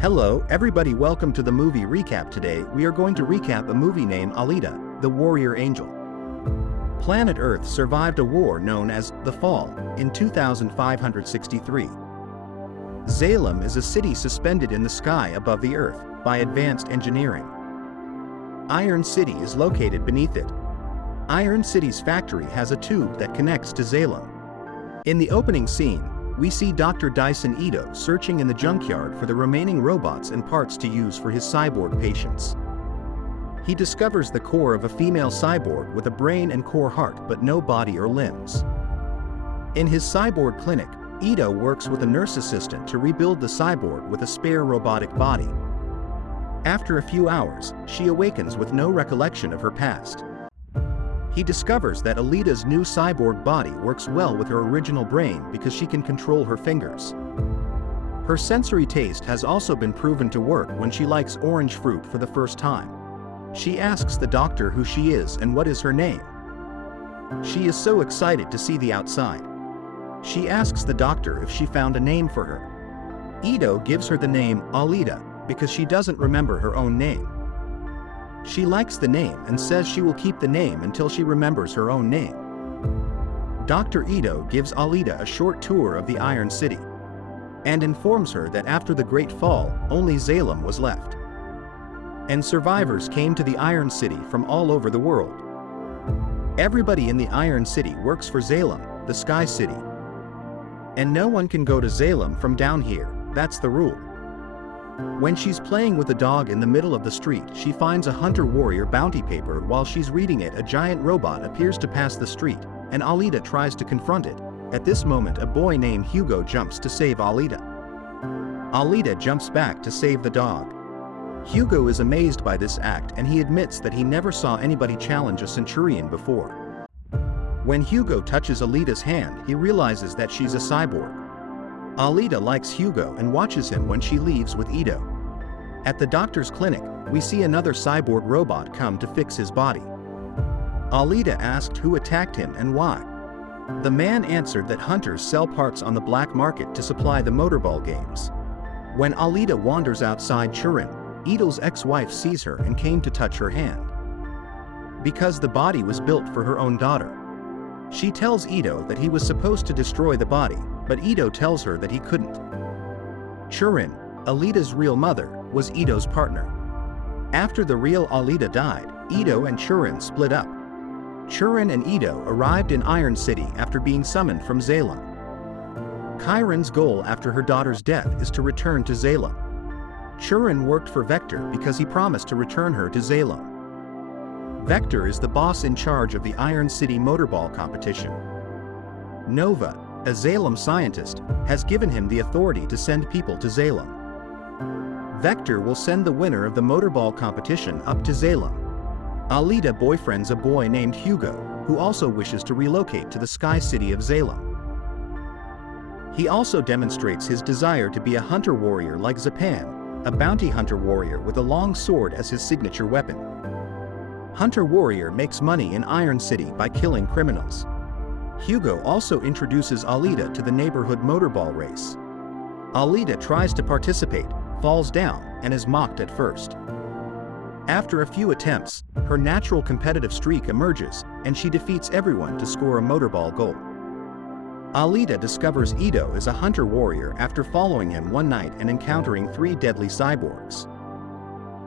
Hello, everybody, welcome to the movie recap. Today, we are going to recap a movie named Alita, the Warrior Angel. Planet Earth survived a war known as the Fall in 2563. Salem is a city suspended in the sky above the Earth by advanced engineering. Iron City is located beneath it. Iron City's factory has a tube that connects to Salem. In the opening scene, we see Dr. Dyson Ito searching in the junkyard for the remaining robots and parts to use for his cyborg patients. He discovers the core of a female cyborg with a brain and core heart but no body or limbs. In his cyborg clinic, Ito works with a nurse assistant to rebuild the cyborg with a spare robotic body. After a few hours, she awakens with no recollection of her past. He discovers that Alita's new cyborg body works well with her original brain because she can control her fingers. Her sensory taste has also been proven to work when she likes orange fruit for the first time. She asks the doctor who she is and what is her name. She is so excited to see the outside. She asks the doctor if she found a name for her. Ito gives her the name Alita because she doesn't remember her own name. She likes the name and says she will keep the name until she remembers her own name. Dr. Ito gives Alita a short tour of the Iron City and informs her that after the Great Fall, only Salem was left. And survivors came to the Iron City from all over the world. Everybody in the Iron City works for Salem, the Sky City. And no one can go to Salem from down here, that's the rule. When she's playing with a dog in the middle of the street, she finds a hunter-warrior bounty paper. While she's reading it, a giant robot appears to pass the street, and Alita tries to confront it. At this moment, a boy named Hugo jumps to save Alita. Alita jumps back to save the dog. Hugo is amazed by this act and he admits that he never saw anybody challenge a centurion before. When Hugo touches Alita's hand, he realizes that she's a cyborg. Alita likes Hugo and watches him when she leaves with Ito. At the doctor's clinic, we see another cyborg robot come to fix his body. Alita asked who attacked him and why. The man answered that hunters sell parts on the black market to supply the motorball games. When Alita wanders outside Churin, Ito's ex-wife sees her and came to touch her hand. Because the body was built for her own daughter. She tells Ito that he was supposed to destroy the body, but Ito tells her that he couldn't. Churin, Alita's real mother, was Ito's partner. After the real Alita died, Ito and Churin split up. Churin and Ito arrived in Iron City after being summoned from Salem. Chiron's goal after her daughter's death is to return to Salem. Churin worked for Vector because he promised to return her to Salem. Vector is the boss in charge of the Iron City motorball competition. Nova, a Salem scientist, has given him the authority to send people to Salem. Vector will send the winner of the motorball competition up to Salem. Alita boyfriends a boy named Hugo, who also wishes to relocate to the Sky City of Salem. He also demonstrates his desire to be a hunter warrior like Zapan, a bounty hunter warrior with a long sword as his signature weapon. Hunter warrior makes money in Iron City by killing criminals. Hugo also introduces Alita to the neighborhood motorball race. Alita tries to participate, falls down, and is mocked at first. After a few attempts, her natural competitive streak emerges, and she defeats everyone to score a motorball goal. Alita discovers Ito is a hunter warrior after following him one night and encountering 3 deadly cyborgs.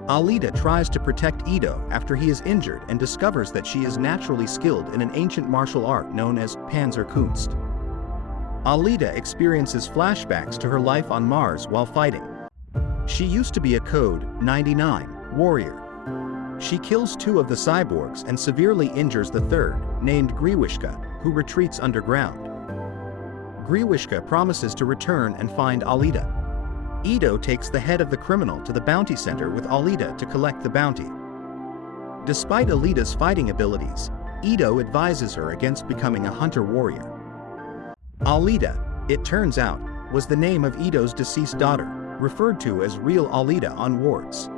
Alita tries to protect Ito after he is injured and discovers that she is naturally skilled in an ancient martial art known as Panzerkunst. Alita experiences flashbacks to her life on Mars while fighting. She used to be a Code 99 warrior. She kills 2 of the cyborgs and severely injures the third, named Griwishka, who retreats underground. Griwishka promises to return and find Alita. Ito takes the head of the criminal to the bounty center with Alita to collect the bounty. Despite Alita's fighting abilities, Ito advises her against becoming a hunter warrior. Alita, it turns out, was the name of Ito's deceased daughter, referred to as real Alita on wards.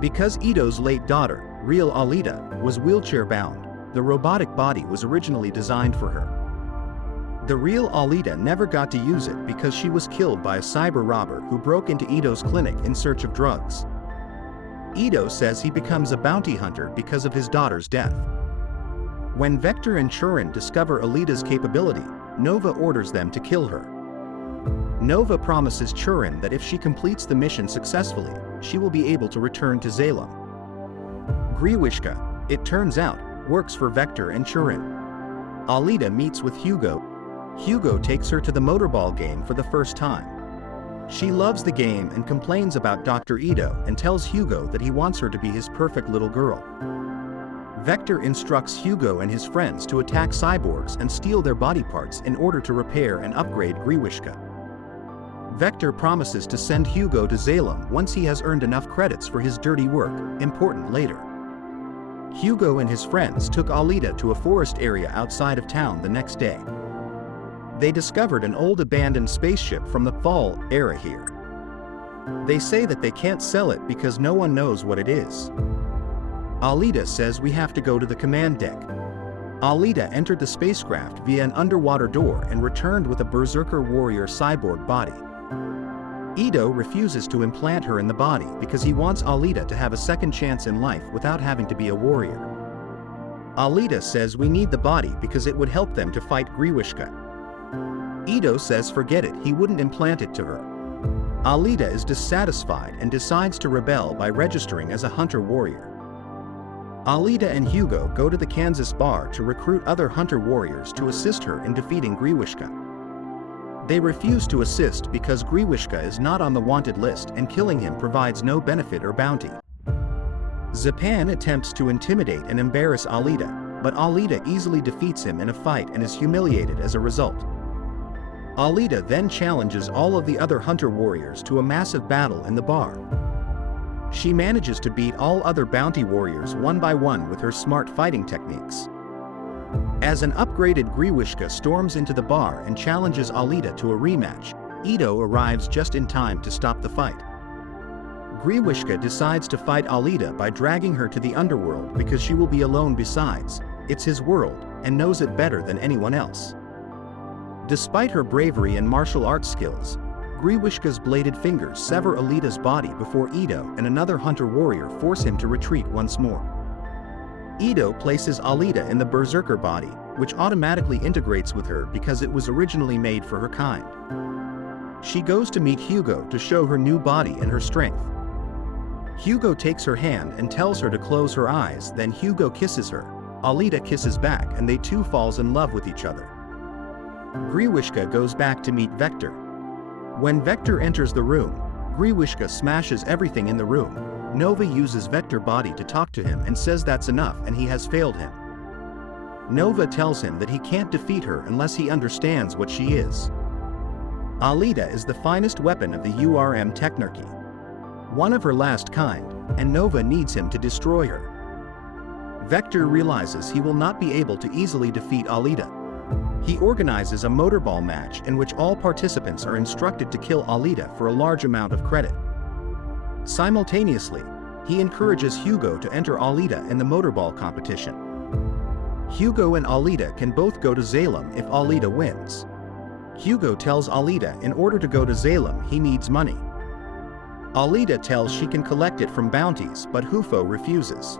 Because Ito's late daughter, real Alita, was wheelchair-bound, the robotic body was originally designed for her. The real Alita never got to use it because she was killed by a cyber robber who broke into Ito's clinic in search of drugs. Ito says he becomes a bounty hunter because of his daughter's death. When Vector and Churin discover Alita's capability, Nova orders them to kill her. Nova promises Churin that if she completes the mission successfully, she will be able to return to Zalem. Griwishka, it turns out, works for Vector and Churin. Alita meets with Hugo. Hugo takes her to the motorball game for the first time. She loves the game and complains about Dr. Ito and tells Hugo that he wants her to be his perfect little girl. Vector instructs Hugo and his friends to attack cyborgs and steal their body parts in order to repair and upgrade Griwishka. Vector promises to send Hugo to Zalem once he has earned enough credits for his dirty work, important later. Hugo and his friends took Alita to a forest area outside of town the next day. They discovered an old abandoned spaceship from the Fall era here. They say that they can't sell it because no one knows what it is. Alita says we have to go to the command deck. Alita entered the spacecraft via an underwater door and returned with a Berserker warrior cyborg body. Ito refuses to implant her in the body because he wants Alita to have a second chance in life without having to be a warrior. Alita says we need the body because it would help them to fight Griwishka. Ito says forget it, he wouldn't implant it to her. Alita is dissatisfied and decides to rebel by registering as a hunter warrior. Alita and Hugo go to the Kansas bar to recruit other hunter warriors to assist her in defeating Griwishka. They refuse to assist because Griwishka is not on the wanted list and killing him provides no benefit or bounty. Zapan attempts to intimidate and embarrass Alita, but Alita easily defeats him in a fight and is humiliated as a result. Alita then challenges all of the other hunter warriors to a massive battle in the bar. She manages to beat all other bounty warriors one by one with her smart fighting techniques. As an upgraded Griwishka storms into the bar and challenges Alita to a rematch, Ito arrives just in time to stop the fight. Griwishka decides to fight Alita by dragging her to the underworld because she will be alone besides, it's his world, and knows it better than anyone else. Despite her bravery and martial arts skills, Griwishka's bladed fingers sever Alita's body before Ito and another hunter warrior force him to retreat once more. Ito places Alita in the Berserker body, which automatically integrates with her because it was originally made for her kind. She goes to meet Hugo to show her new body and her strength. Hugo takes her hand and tells her to close her eyes, then Hugo kisses her. Alita kisses back and they too falls in love with each other. Griwishka goes back to meet Vector. When Vector enters the room, Griwishka smashes everything in the room. Nova uses Vector body to talk to him and says that's enough and he has failed him. Nova tells him that he can't defeat her unless he understands what she is. Alita is the finest weapon of the URM Technarchy. One of her last kind, and Nova needs him to destroy her. Vector realizes he will not be able to easily defeat Alita. He organizes a motorball match in which all participants are instructed to kill Alita for a large amount of credit. Simultaneously, he encourages Hugo to enter Alita in the motorball competition. Hugo and Alita can both go to Zalem if Alita wins. Hugo tells Alita in order to go to Zalem he needs money. Alita tells she can collect it from bounties, but Hufo refuses.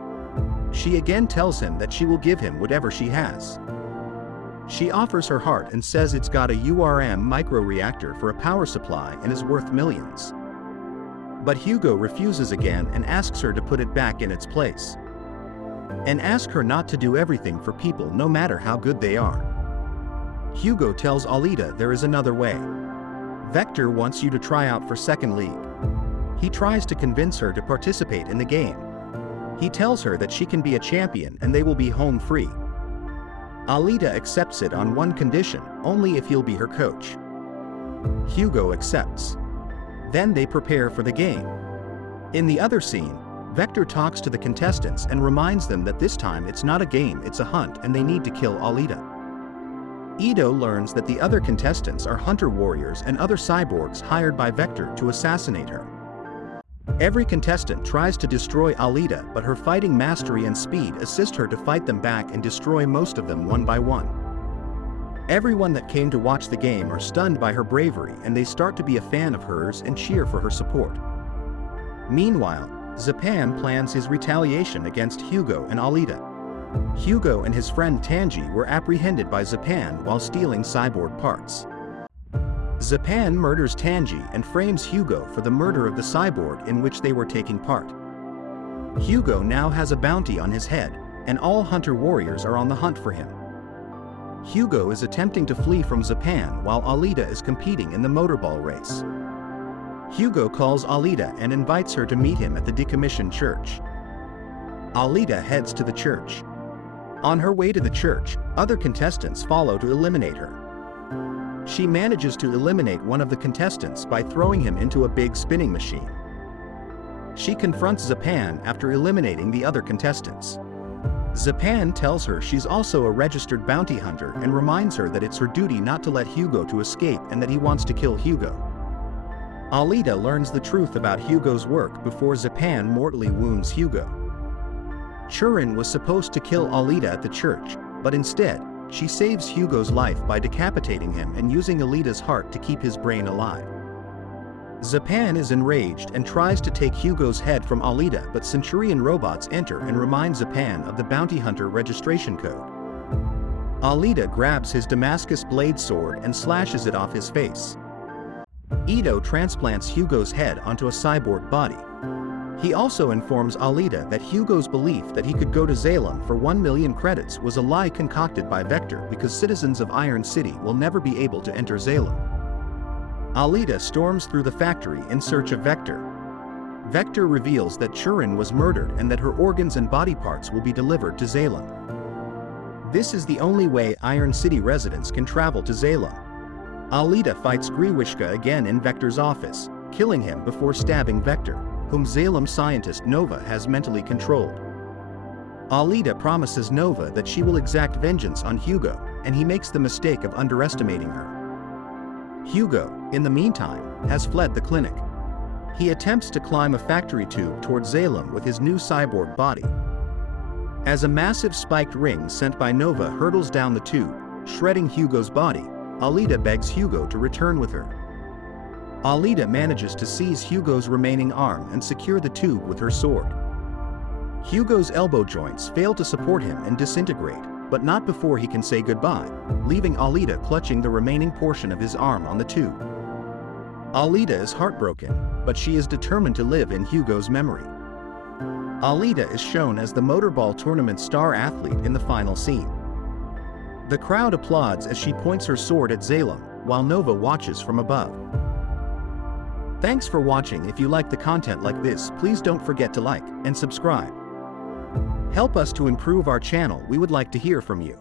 She again tells him that she will give him whatever she has. She offers her heart and says it's got a URM microreactor for a power supply and is worth millions. But Hugo refuses again and asks her to put it back in its place. And ask her not to do everything for people no matter how good they are. Hugo tells Alita there is another way. Vector wants you to try out for Second League. He tries to convince her to participate in the game. He tells her that she can be a champion and they will be home free. Alita accepts it on one condition, only if he'll be her coach. Hugo accepts. Then they prepare for the game. In the other scene, Vector talks to the contestants and reminds them that this time it's not a game, it's a hunt and they need to kill Alita. Ito learns that the other contestants are hunter warriors and other cyborgs hired by Vector to assassinate her. Every contestant tries to destroy Alita, but her fighting mastery and speed assist her to fight them back and destroy most of them one by one. Everyone that came to watch the game are stunned by her bravery, and they start to be a fan of hers and cheer for her support. Meanwhile, Zapan plans his retaliation against Hugo and Alita. Hugo and his friend Tanji were apprehended by Zapan while stealing Cyborg parts. Zapan murders Tanji and frames Hugo for the murder of the Cyborg in which they were taking part. Hugo now has a bounty on his head, and all Hunter warriors are on the hunt for him. Hugo is attempting to flee from Zapan while Alita is competing in the motorball race. Hugo calls Alita and invites her to meet him at the decommissioned church. Alita heads to the church. On her way to the church, other contestants follow to eliminate her. She manages to eliminate one of the contestants by throwing him into a big spinning machine. She confronts Zapan after eliminating the other contestants. Zapan tells her she's also a registered bounty hunter and reminds her that it's her duty not to let Hugo to escape and that he wants to kill Hugo. Alita learns the truth about Hugo's work before Zapan mortally wounds Hugo. Churin was supposed to kill Alita at the church, but instead, she saves Hugo's life by decapitating him and using Alita's heart to keep his brain alive. Zapan is enraged and tries to take Hugo's head from Alita, but Centurion robots enter and remind Zapan of the bounty hunter registration code. Alita grabs his Damascus blade sword and slashes it off his face. Ito transplants Hugo's head onto a cyborg body. He also informs Alita that Hugo's belief that he could go to Salem for 1 million credits was a lie concocted by Vector because citizens of Iron City will never be able to enter Salem. Alita storms through the factory in search of Vector. Vector reveals that Churin was murdered and that her organs and body parts will be delivered to Salem. This is the only way Iron City residents can travel to Salem. Alita fights Griwishka again in Vector's office, killing him before stabbing Vector, whom Salem scientist Nova has mentally controlled. Alita promises Nova that she will exact vengeance on Hugo, and he makes the mistake of underestimating her. Hugo, in the meantime, has fled the clinic. He attempts to climb a factory tube towards Salem with his new cyborg body. As a massive spiked ring sent by Nova hurtles down the tube, shredding Hugo's body, Alita begs Hugo to return with her. Alita manages to seize Hugo's remaining arm and secure the tube with her sword. Hugo's elbow joints fail to support him and disintegrate, but not before he can say goodbye, leaving Alita clutching the remaining portion of his arm on the tube. Alita is heartbroken, but she is determined to live in Hugo's memory. Alita is shown as the motorball tournament star athlete in the final scene. The crowd applauds as she points her sword at Salem, while Nova watches from above. Thanks for watching. If you like the content like this, please don't forget to like and subscribe. Help us to improve our channel. We would like to hear from you.